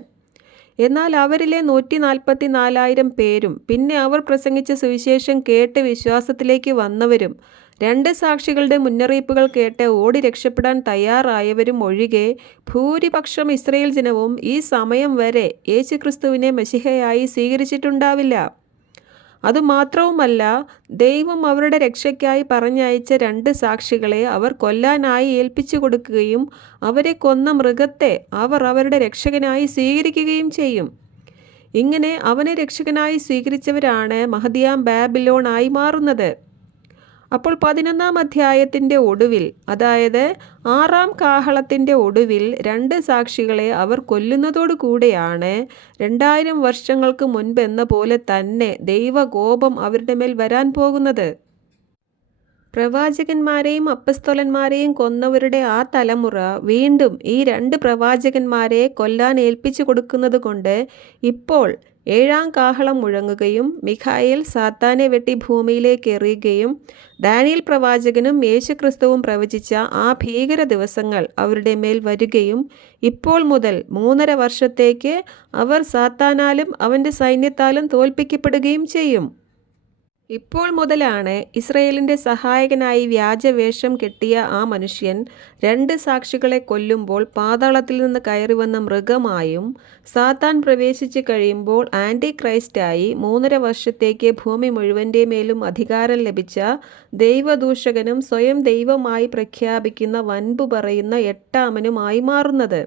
എന്നാൽ അവരിലെ 144,000 പേരും പിന്നെ അവർ പ്രസംഗിച്ച സുവിശേഷം കേട്ട് വിശ്വാസത്തിലേക്ക് വന്നവരും 2 സാക്ഷികളുടെ മുന്നറിയിപ്പുകൾ കേട്ട് ഓടി രക്ഷപ്പെടാൻ തയ്യാറായവരും ഒഴികെ ഭൂരിപക്ഷം ഇസ്രയേൽ ജനവും ഈ സമയം വരെ യേശുക്രിസ്തുവിനെ മെശിഹയായി സ്വീകരിച്ചിട്ടുണ്ടാവില്ല. അതുമാത്രവുമല്ല, ദൈവം അവരുടെ രക്ഷയ്ക്കായി പറഞ്ഞയച്ച 2 സാക്ഷികളെ അവർ കൊല്ലാനായി ഏൽപ്പിച്ചു കൊടുക്കുകയും അവരെ കൊന്ന മൃഗത്തെ അവർ അവരുടെ രക്ഷകനായി സ്വീകരിക്കുകയും ചെയ്യും. ഇങ്ങനെ അവനെ രക്ഷകനായി സ്വീകരിച്ചവരാണ് മഹദിയാം ബാബിലോൺ ആയി മാറുന്നത്. അപ്പോൾ 11-ാം അധ്യായത്തിൻ്റെ ഒടുവിൽ, അതായത് 6-ാം കാഹളത്തിൻ്റെ ഒടുവിൽ 2 സാക്ഷികളെ അവർ കൊല്ലുന്നതോടുകൂടെയാണ് 2000 വർഷങ്ങൾക്ക് മുൻപെന്ന പോലെ തന്നെ ദൈവകോപം അവരുടെ മേൽ വരാൻ പോകുന്നത്. പ്രവാചകന്മാരെയും അപ്പസ്തോലന്മാരെയും കൊന്നവരുടെ ആ തലമുറ വീണ്ടും ഈ 2 പ്രവാചകന്മാരെ കൊല്ലാൻ ഏൽപ്പിച്ചു കൊടുക്കുന്നത് കൊണ്ട് ഇപ്പോൾ 7-ാം കാഹളം മുഴങ്ങുകയും മിഖായേൽ സാത്താനെ വെട്ടി ഭൂമിയിലേക്ക് എറിയുകയും ദാനിയേൽ പ്രവാചകനും യേശുക്രിസ്തുവും പ്രവചിച്ച ആ ഭീകര ദിവസങ്ങൾ അവരുടെ മേൽ വരികയും ഇപ്പോൾ മുതൽ 3.5 വർഷത്തേക്ക് അവർ സാത്താനാലും അവൻ്റെ സൈന്യത്താലും തോൽപ്പിക്കപ്പെടുകയും ചെയ്യും. ഇപ്പോൾ മുതലാണ് ഇസ്രയേലിൻ്റെ സഹായകനായി വ്യാജവേഷം കെട്ടിയ ആ മനുഷ്യൻ 2 സാക്ഷികളെ കൊല്ലുമ്പോൾ പാതാളത്തിൽ നിന്ന് കയറി വന്ന മൃഗമായും സാത്താൻ പ്രവേശിച്ച് കഴിയുമ്പോൾ ആൻറ്റി ക്രൈസ്റ്റായി 3.5 വർഷത്തേക്ക് ഭൂമി മുഴുവൻ്റെ മേലും അധികാരം ലഭിച്ച ദൈവദൂഷകനും സ്വയം ദൈവമായി പ്രഖ്യാപിക്കുന്ന വൻപു പറയുന്ന 8-ാമനുമായി മാറുന്നത്.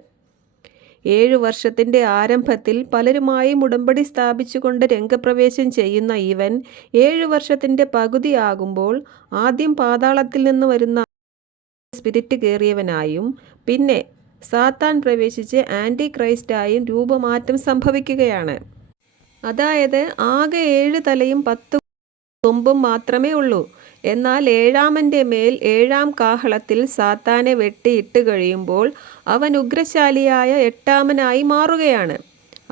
7 വർഷത്തിൻ്റെ ആരംഭത്തിൽ പലരുമായും ഉടമ്പടി സ്ഥാപിച്ചുകൊണ്ട് രംഗപ്രവേശം ചെയ്യുന്ന ഇവൻ 7 വർഷത്തിൻ്റെ പകുതിയാകുമ്പോൾ ആദ്യം പാതാളത്തിൽ നിന്ന് വരുന്ന സ്പിരിറ്റ് കയറിയവനായും പിന്നെ സാത്താൻ പ്രവേശിച്ച് ആൻറ്റി ക്രൈസ്റ്റായും രൂപമാറ്റം സംഭവിക്കുകയാണ്. അതായത് ആകെ 7 തലയും 10 കൊമ്പും മാത്രമേ ഉള്ളൂ. എന്നാൽ 7-ാമൻ്റെ മേൽ 7-ാം കാഹളത്തിൽ സാത്താനെ വെട്ടിയിട്ട് കഴിയുമ്പോൾ അവൻ ഉഗ്രശാലിയായ 8-ാമനായി മാറുകയാണ്.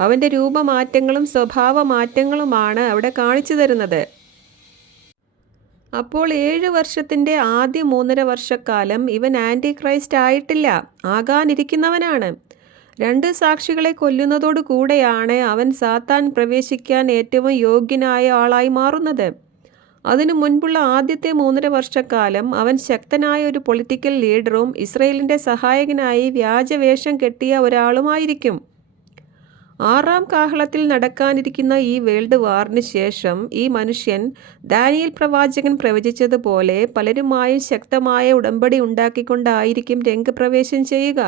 അവൻ്റെ രൂപമാറ്റങ്ങളും സ്വഭാവമാറ്റങ്ങളുമാണ് അവിടെ കാണിച്ചു തരുന്നത്. അപ്പോൾ 7 വർഷത്തിൻ്റെ ആദ്യ 3.5 വർഷക്കാലം ഇവൻ ആൻറ്റി ക്രൈസ്റ്റ് ആയിട്ടില്ല, ആകാനിരിക്കുന്നവനാണ്. 2 സാക്ഷികളെ കൊല്ലുന്നതോടു കൂടെയാണ് അവൻ സാത്താൻ പ്രവേശിക്കാൻ ഏറ്റവും യോഗ്യനായ ആളായി മാറുന്നത്. അതിനു മുൻപുള്ള ആദ്യത്തെ 3.5 വർഷക്കാലം അവൻ ശക്തനായ ഒരു പൊളിറ്റിക്കൽ ലീഡറും ഇസ്രയേലിൻ്റെ സഹായകനായി വ്യാജവേഷം കെട്ടിയ ഒരാളുമായിരിക്കും. 6-ാം കാഹളത്തിൽ നടക്കാനിരിക്കുന്ന ഈ വേൾഡ് വാറിന് ശേഷം ഈ മനുഷ്യൻ ദാനിയേൽ പ്രവാചകൻ പ്രവചിച്ചതുപോലെ പലരുമായും ശക്തമായ ഉടമ്പടി ഉണ്ടാക്കിക്കൊണ്ടായിരിക്കും രംഗപ്രവേശം ചെയ്യുക.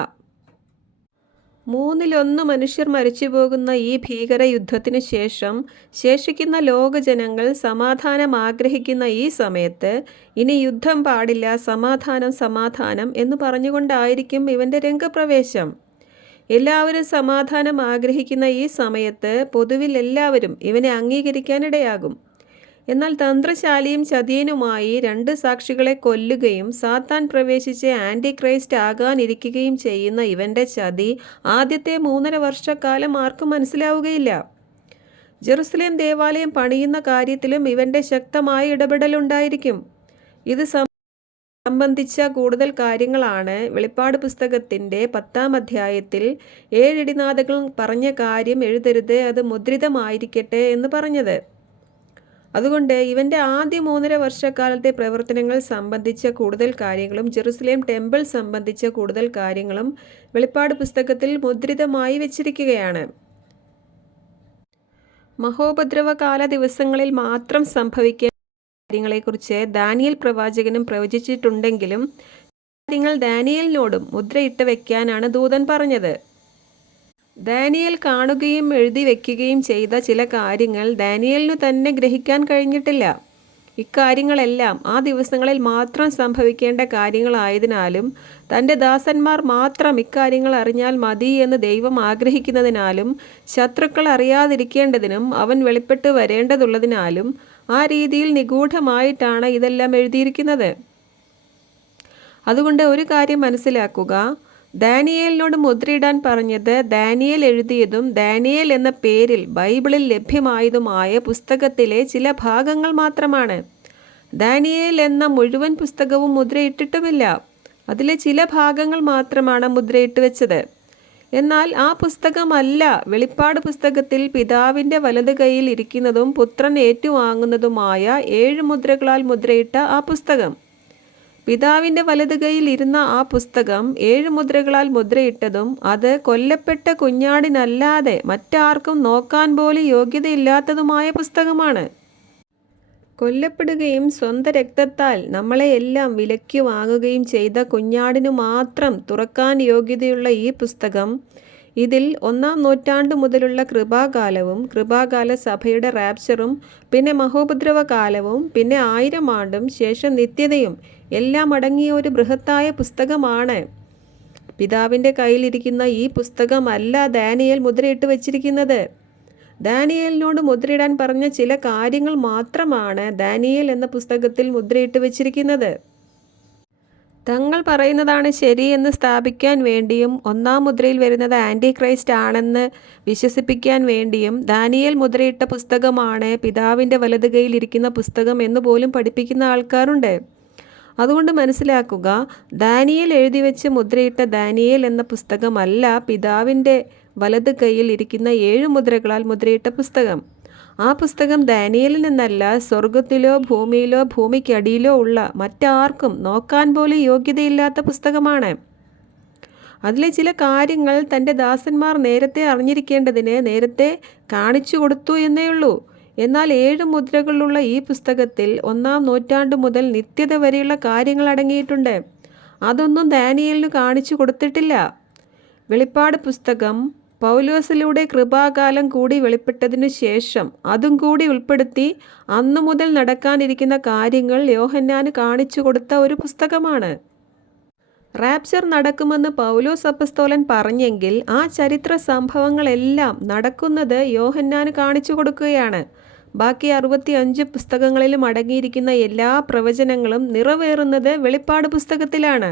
1/3 മനുഷ്യർ മരിച്ചുപോകുന്ന ഈ ഭീകര യുദ്ധത്തിനു ശേഷം ശേഷിക്കുന്ന ലോകജനങ്ങൾ സമാധാനം ആഗ്രഹിക്കുന്ന ഈ സമയത്ത് ഇനി യുദ്ധം പാടില്ല, സമാധാനം സമാധാനം എന്ന് പറഞ്ഞുകൊണ്ടായിരിക്കും ഇവൻ്റെ രംഗപ്രവേശം. എല്ലാവരും സമാധാനം ആഗ്രഹിക്കുന്ന ഈ സമയത്ത് പൊതുവിൽ എല്ലാവരും ഇവനെ അംഗീകരിക്കാനിടയാകും. എന്നാൽ തന്ത്രശാലിയും ചതിയനുമായി 2 സാക്ഷികളെ കൊല്ലുകയും സാത്താൻ പ്രവേശിച്ച് ആൻറ്റി ക്രൈസ്റ്റ് ആകാനിരിക്കുകയും ചെയ്യുന്ന ഇവൻ്റെ ചതി ആദ്യത്തെ 3.5 വർഷക്കാലം ആർക്കും മനസ്സിലാവുകയില്ല. ജെറുസലേം ദേവാലയം പണിയുന്ന കാര്യത്തിലും ഇവൻ്റെ ശക്തമായ ഇടപെടലുണ്ടായിരിക്കും. ഇത് സംബന്ധിച്ച കൂടുതൽ കാര്യങ്ങളാണ് വെളിപ്പാട് പുസ്തകത്തിൻ്റെ 10-ാം അധ്യായത്തിൽ 7 ഇടിനാഥകൾ പറഞ്ഞ കാര്യം എഴുതരുത്, അത് മുദ്രിതമായിരിക്കട്ടെ എന്ന് പറഞ്ഞത്. അതുകൊണ്ട് ഇവൻ്റെ ആദ്യ 3.5 വർഷക്കാലത്തെ പ്രവർത്തനങ്ങൾ സംബന്ധിച്ച കൂടുതൽ കാര്യങ്ങളും ജെറുസലേം ടെമ്പിൾ സംബന്ധിച്ച കൂടുതൽ കാര്യങ്ങളും വെളിപ്പാട് പുസ്തകത്തിൽ മുദ്രിതമായി വച്ചിരിക്കുകയാണ്. മഹോപദ്രവകാല ദിവസങ്ങളിൽ മാത്രം സംഭവിക്കേണ്ട കാര്യങ്ങളെക്കുറിച്ച് ദാനിയേൽ പ്രവാചകനും പ്രവചിച്ചിട്ടുണ്ടെങ്കിലും കാര്യങ്ങൾ ദാനിയേലിനോടും മുദ്രയിട്ട് വയ്ക്കാനാണ് ദൂതൻ പറഞ്ഞത്. ദാനിയേൽ കാണുകയും എഴുതി വയ്ക്കുകയും ചെയ്ത ചില കാര്യങ്ങൾ ദാനിയേലിനു തന്നെ ഗ്രഹിക്കാൻ കഴിഞ്ഞിട്ടില്ല. ഇക്കാര്യങ്ങളെല്ലാം ആ ദിവസങ്ങളിൽ മാത്രം സംഭവിക്കേണ്ട കാര്യങ്ങളായതിനാലും തൻ്റെ ദാസന്മാർ മാത്രം ഇക്കാര്യങ്ങൾ അറിഞ്ഞാൽ മതി എന്ന് ദൈവം ആഗ്രഹിക്കുന്നതിനാലും ശത്രുക്കൾ അറിയാതിരിക്കേണ്ടതിനും അവൻ വെളിപ്പെട്ട് വരേണ്ടതുള്ളതിനാലും ആ രീതിയിൽ നിഗൂഢമായിട്ടാണ് ഇതെല്ലാം എഴുതിയിരിക്കുന്നത്. അതുകൊണ്ട് ഒരു കാര്യം മനസ്സിലാക്കുക, ദാനിയേലിനോട് മുദ്രയിടാൻ പറഞ്ഞത് ദാനിയേൽ എഴുതിയതും ദാനിയേൽ എന്ന പേരിൽ ബൈബിളിൽ ലഭ്യമായതുമായ പുസ്തകത്തിലെ ചില ഭാഗങ്ങൾ മാത്രമാണ്. ദാനിയേൽ എന്ന മുഴുവൻ പുസ്തകവും മുദ്രയിട്ടിട്ടുമില്ല. അതിലെ ചില ഭാഗങ്ങൾ മാത്രമാണ് മുദ്രയിട്ട് വെച്ചത്. എന്നാൽ ആ പുസ്തകമല്ല വെളിപ്പാട് പുസ്തകത്തിൽ പിതാവിൻ്റെ വലത് കൈയിൽ ഇരിക്കുന്നതും പുത്രൻ ഏറ്റുവാങ്ങുന്നതുമായ 7 മുദ്രകളാൽ മുദ്രയിട്ട ആ പുസ്തകം. പിതാവിൻ്റെ വലത് കൈയിൽ ഇരുന്ന ആ പുസ്തകം 7 മുദ്രകളാൽ മുദ്രയിട്ടതും അത് കൊല്ലപ്പെട്ട കുഞ്ഞാടിനല്ലാതെ മറ്റാർക്കും നോക്കാൻ പോലും യോഗ്യതയില്ലാത്തതുമായ പുസ്തകമാണ്. കൊല്ലപ്പെടുകയും സ്വന്തം രക്തത്താൽ നമ്മളെ എല്ലാം വിലയ്ക്ക് വാങ്ങുകയും ചെയ്ത കുഞ്ഞാടിനു മാത്രം തുറക്കാൻ യോഗ്യതയുള്ള ഈ പുസ്തകം, ഇതിൽ 1-ാം നൂറ്റാണ്ട് മുതലുള്ള കൃപാകാലവും കൃപാകാല സഭയുടെ റാപ്ചറും പിന്നെ മഹോപദ്രവ കാലവും പിന്നെ 1000 ആണ്ടും ശേഷം നിത്യതയും എല്ലാം അടങ്ങിയ ഒരു ബൃഹത്തായ പുസ്തകമാണ്. പിതാവിൻ്റെ കയ്യിലിരിക്കുന്ന ഈ പുസ്തകമല്ല ദാനിയേൽ മുദ്രയിട്ട് വച്ചിരിക്കുന്നത്. ദാനിയേലിനോട് മുദ്രയിടാൻ പറഞ്ഞ ചില കാര്യങ്ങൾ മാത്രമാണ് ദാനിയേൽ എന്ന പുസ്തകത്തിൽ മുദ്രയിട്ട് വച്ചിരിക്കുന്നത്. തങ്ങൾ പറയുന്നതാണ് ശരിയെന്ന് സ്ഥാപിക്കാൻ വേണ്ടിയും 1-ാം മുദ്രയിൽ വരുന്നത് ആൻറ്റി ക്രൈസ്റ്റ് ആണെന്ന് വിശ്വസിപ്പിക്കാൻ വേണ്ടിയും ദാനിയേൽ മുദ്രയിട്ട പുസ്തകമാണ് പിതാവിൻ്റെ വലത് കൈയിൽ ഇരിക്കുന്ന പുസ്തകം എന്ന് പോലും പഠിപ്പിക്കുന്ന ആൾക്കാരുണ്ട്. അതുകൊണ്ട് മനസ്സിലാക്കുക, ദാനിയേൽ എഴുതി വെച്ച് മുദ്രയിട്ട ദാനിയേൽ എന്ന പുസ്തകമല്ല പിതാവിൻ്റെ വലത് കൈയിൽ ഇരിക്കുന്ന 7 മുദ്രകളാൽ മുദ്രയിട്ട പുസ്തകം. ആ പുസ്തകം ദാനിയേലിൽ നിന്നല്ല, സ്വർഗത്തിലോ ഭൂമിയിലോ ഭൂമിക്കടിയിലോ ഉള്ള മറ്റാർക്കും നോക്കാൻ പോലും യോഗ്യതയില്ലാത്ത പുസ്തകമാണ്. അതിലെ ചില കാര്യങ്ങൾ തൻ്റെ ദാസന്മാർ നേരത്തെ അറിഞ്ഞിരിക്കേണ്ടതിന് നേരത്തെ കാണിച്ചു കൊടുത്തു എന്നേയുള്ളൂ. എന്നാൽ 7 മുദ്രകളുള്ള ഈ പുസ്തകത്തിൽ 1-ാം നൂറ്റാണ്ട് മുതൽ നിത്യത വരെയുള്ള കാര്യങ്ങൾ അടങ്ങിയിട്ടുണ്ട്. അതൊന്നും ദാനിയേലിന് കാണിച്ചു കൊടുത്തിട്ടില്ല. വെളിപ്പാട് പുസ്തകം പൗലോസിലൂടെ കൃപാകാലം കൂടി വെളിപ്പെട്ടതിനു ശേഷം അതും കൂടി ഉൾപ്പെടുത്തി അന്നു മുതൽ നടക്കാനിരിക്കുന്ന കാര്യങ്ങൾ യോഹന്നാന് കാണിച്ചു കൊടുത്ത ഒരു പുസ്തകമാണ്. റാപ്ചർ നടക്കുമെന്ന് പൗലോസ് അപ്പസ്തോലൻ പറഞ്ഞെങ്കിൽ ആ ചരിത്ര സംഭവങ്ങളെല്ലാം നടക്കുന്നത് യോഹന്നാന് കാണിച്ചു കൊടുക്കുകയാണ്. ബാക്കി 65 പുസ്തകങ്ങളിലും അടങ്ങിയിരിക്കുന്ന എല്ലാ പ്രവചനങ്ങളും നിറവേറുന്നത് വെളിപ്പാട് പുസ്തകത്തിലാണ്.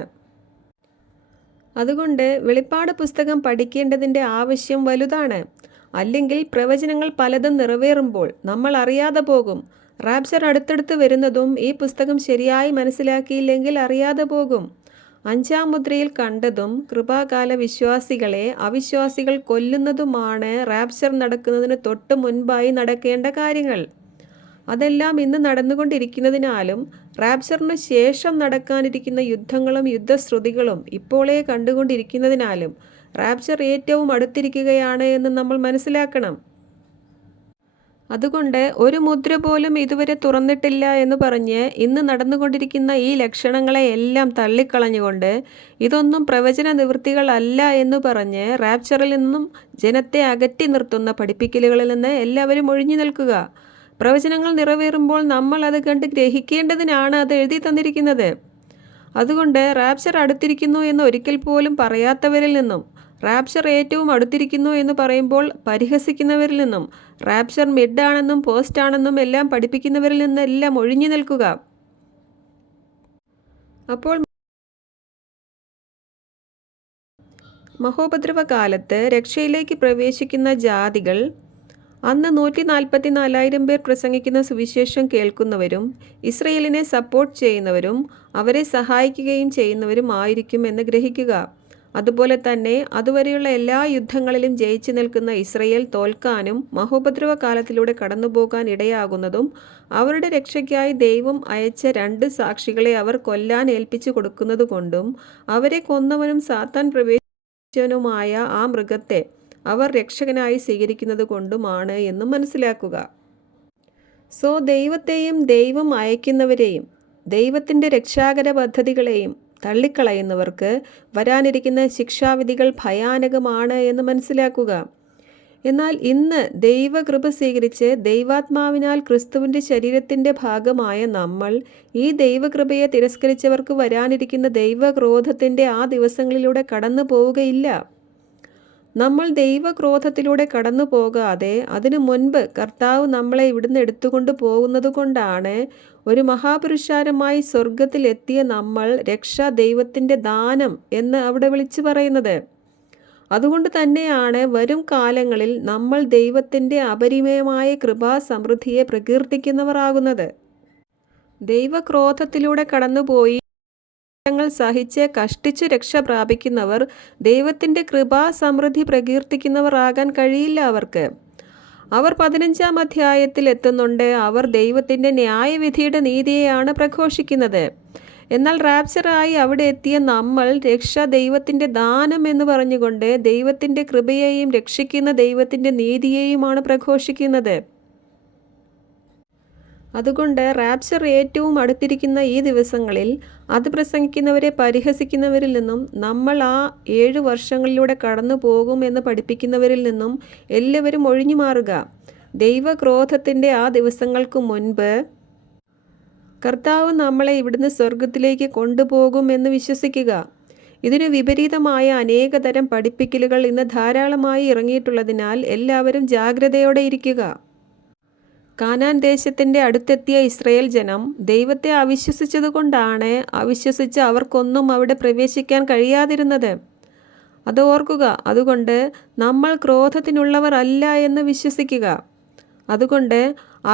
അതുകൊണ്ട് വെളിപ്പാട് പുസ്തകം പഠിക്കേണ്ടതിൻ്റെ ആവശ്യം വലുതാണ്. അല്ലെങ്കിൽ പ്രവചനങ്ങൾ പലതും നിറവേറുമ്പോൾ നമ്മൾ അറിയാതെ പോകും. റാപ്ചർ അടുത്തടുത്ത് വരുന്നതും ഈ പുസ്തകം ശരിയായി മനസ്സിലാക്കിയില്ലെങ്കിൽ അറിയാതെ പോകും. 5-ാം മുദ്രയിൽ കണ്ടതും കൃപാകാല വിശ്വാസികളെ അവിശ്വാസികൾ കൊല്ലുന്നതുമാണ് റാപ്ചർ നടക്കുന്നതിന് തൊട്ട് മുൻപായി നടക്കേണ്ട കാര്യങ്ങൾ. അതെല്ലാം ഇന്ന് നടന്നുകൊണ്ടിരിക്കുന്നതിനാലും റാപ്ചറിന് ശേഷം നടക്കാനിരിക്കുന്ന യുദ്ധങ്ങളും യുദ്ധശ്രുതികളും ഇപ്പോഴേ കണ്ടുകൊണ്ടിരിക്കുന്നതിനാലും റാപ്ചർ ഏറ്റവും അടുത്തിരിക്കുകയാണ് എന്ന് നമ്മൾ മനസ്സിലാക്കണം. അതുകൊണ്ട് ഒരു മുദ്ര പോലും ഇതുവരെ തുറന്നിട്ടില്ല എന്ന് പറഞ്ഞ് ഇന്ന് നടന്നുകൊണ്ടിരിക്കുന്ന ഈ ലക്ഷണങ്ങളെ എല്ലാം തള്ളിക്കളഞ്ഞുകൊണ്ട് ഇതൊന്നും പ്രവചന നിവൃത്തികളല്ല എന്ന് പറഞ്ഞ് റാപ്ചറിൽ നിന്നും ജനത്തെ അകറ്റി നിർത്തുന്ന പഠിപ്പിക്കലുകളിൽ നിന്ന് എല്ലാവരും ഒഴിഞ്ഞു നിൽക്കുക. പ്രവചനങ്ങൾ നിറവേറുമ്പോൾ നമ്മൾ അത് കണ്ട് ഗ്രഹിക്കേണ്ടതിനാണ് അത് എഴുതി തന്നിരിക്കുന്നത്. അതുകൊണ്ട് റാപ്ചർ അടുത്തിരിക്കുന്നു എന്ന് ഒരിക്കൽ പോലും പറയാത്തവരിൽ നിന്നും റാപ്ചർ ഏറ്റവും അടുത്തിരിക്കുന്നു എന്ന് പറയുമ്പോൾ പരിഹസിക്കുന്നവരിൽ നിന്നും, റാപ്ചർ മിഡ് ആണെന്നും പോസ്റ്റ് ആണെന്നും എല്ലാം പഠിപ്പിക്കുന്നവരിൽ നിന്നെല്ലാം ഒഴിഞ്ഞു നിൽക്കുക. അപ്പോൾ മഹോപദ്രവ കാലത്ത് രക്ഷയിലേക്ക് പ്രവേശിക്കുന്ന ജാതികൾ അന്ന് 144,000 പേർ പ്രസംഗിക്കുന്ന സുവിശേഷം കേൾക്കുന്നവരും ഇസ്രയേലിനെ സപ്പോർട്ട് ചെയ്യുന്നവരും അവരെ സഹായിക്കുകയും ചെയ്യുന്നവരും ആയിരിക്കും എന്ന് ഗ്രഹിക്കുക. അതുപോലെ തന്നെ അതുവരെയുള്ള എല്ലാ യുദ്ധങ്ങളിലും ജയിച്ചു നിൽക്കുന്ന ഇസ്രയേൽ തോൽക്കാനും മഹോപദ്രവ കാലത്തിലൂടെ കടന്നുപോകാൻ ഇടയാകുന്നതും അവരുടെ രക്ഷയ്ക്കായി ദൈവം അയച്ച 2 സാക്ഷികളെ അവർ കൊല്ലാൻ ഏൽപ്പിച്ചു കൊടുക്കുന്നതുകൊണ്ടും അവരെ കൊന്നവനും സാത്താൻ പ്രവേശിച്ചവനുമായ ആ മൃഗത്തെ അവർ രക്ഷകനായി സ്വീകരിക്കുന്നത് കൊണ്ടുമാണ് എന്നും മനസ്സിലാക്കുക. ദൈവത്തെയും ദൈവം അയക്കുന്നവരെയും ദൈവത്തിൻ്റെ രക്ഷാകര പദ്ധതികളെയും തള്ളിക്കളയുന്നവർക്ക് വരാനിരിക്കുന്ന ശിക്ഷാവിധികൾ ഭയാനകമാണ് എന്ന് മനസ്സിലാക്കുക. എന്നാൽ ഇന്ന് ദൈവകൃപ സ്വീകരിച്ച് ദൈവാത്മാവിനാൽ ക്രിസ്തുവിൻ്റെ ശരീരത്തിൻ്റെ ഭാഗമായ നമ്മൾ ഈ ദൈവകൃപയെ തിരസ്കരിച്ചവർക്ക് വരാനിരിക്കുന്ന ദൈവക്രോധത്തിൻ്റെ ആ ദിവസങ്ങളിലൂടെ കടന്നു പോവുകയില്ല. നമ്മൾ ദൈവക്രോധത്തിലൂടെ കടന്നു പോകാതെ അതിനു മുൻപ് കർത്താവ് നമ്മളെ ഇവിടുന്ന് എടുത്തുകൊണ്ട് പോകുന്നത് കൊണ്ടാണ് ഒരു മഹാപുരുഷാരമായി സ്വർഗത്തിൽ എത്തിയ നമ്മൾ രക്ഷ ദൈവത്തിൻ്റെ ദാനം എന്ന് അവിടെ വിളിച്ചു പറയുന്നത്. അതുകൊണ്ട് തന്നെയാണ് വരും കാലങ്ങളിൽ നമ്മൾ ദൈവത്തിൻ്റെ അപരിമയമായ കൃപാസമൃദ്ധിയെ പ്രകീർത്തിക്കുന്നവരാകുന്നത്. ദൈവക്രോധത്തിലൂടെ കടന്നുപോയി സഹിച്ച് കഷ്ടിച്ച് രക്ഷ പ്രാപിക്കുന്നവർ ദൈവത്തിൻ്റെ കൃപാസമൃദ്ധി പ്രകീർത്തിക്കുന്നവരാകാൻ കഴിയില്ല അവർക്ക്. അവർ 15-ാം അധ്യായത്തിൽ എത്തുന്നുണ്ട്. അവർ ദൈവത്തിൻ്റെ ന്യായവിധിയുടെ നീതിയെയാണ് പ്രഘോഷിക്കുന്നത്. എന്നാൽ റാപ്ചറായി അവിടെ എത്തിയ നമ്മൾ രക്ഷ ദൈവത്തിൻ്റെ ദാനം എന്ന് പറഞ്ഞുകൊണ്ട് ദൈവത്തിൻ്റെ കൃപയെയും രക്ഷിക്കുന്ന ദൈവത്തിൻ്റെ നീതിയെയുമാണ് പ്രഘോഷിക്കുന്നത്. അതുകൊണ്ട് റാപ്ചർ ഏറ്റവും അടുത്തിരിക്കുന്ന ഈ ദിവസങ്ങളിൽ അത് പ്രസംഗിക്കുന്നവരെ പരിഹസിക്കുന്നവരിൽ നിന്നും നമ്മൾ ആ 7 വർഷങ്ങളിലൂടെ കടന്നു പോകും എന്ന് പഠിപ്പിക്കുന്നവരിൽ നിന്നും എല്ലാവരും ഒഴിഞ്ഞു മാറുക. ദൈവക്രോധത്തിൻ്റെ ആ ദിവസങ്ങൾക്ക് മുൻപ് കർത്താവ് നമ്മളെ ഇവിടുന്ന് സ്വർഗത്തിലേക്ക് കൊണ്ടുപോകും എന്ന് വിശ്വസിക്കുക. ഇതിനു വിപരീതമായ അനേകതരം പഠിപ്പിക്കലുകൾ ഇന്ന് ധാരാളമായി ഇറങ്ങിയിട്ടുള്ളതിനാൽ എല്ലാവരും ജാഗ്രതയോടെ ഇരിക്കുക. കാനാൻ ദേശത്തിൻ്റെ അടുത്തെത്തിയ ഇസ്രയേൽ ജനം ദൈവത്തെ അവിശ്വസിച്ചതുകൊണ്ടാണ് അവിശ്വസിച്ച് അവർക്കൊന്നും അവിടെ പ്രവേശിക്കാൻ കഴിയാതിരുന്നത്. അത് ഓർക്കുക. അതുകൊണ്ട് നമ്മൾ ക്രോധത്തിനുള്ളവർ അല്ല എന്ന് വിശ്വസിക്കുക. അതുകൊണ്ട്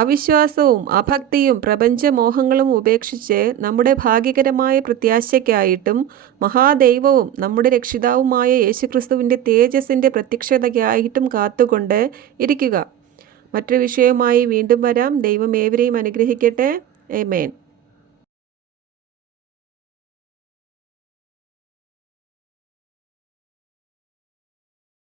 അവിശ്വാസവും അഭക്തിയും പ്രപഞ്ചമോഹങ്ങളും ഉപേക്ഷിച്ച് നമ്മുടെ ഭാഗ്യകരമായ പ്രത്യാശയ്ക്കായിട്ടും മഹാദൈവവും നമ്മുടെ രക്ഷിതാവുമായ യേശുക്രിസ്തുവിൻ്റെ തേജസ്സിൻ്റെ പ്രത്യക്ഷതയ്ക്കായിട്ടും കാത്തുകൊണ്ട് ഇരിക്കുക. മറ്റൊരു വിഷയവുമായി വീണ്ടും വരാം. ദൈവം ഏവരെയും അനുഗ്രഹിക്കട്ടെ. ആമേൻ.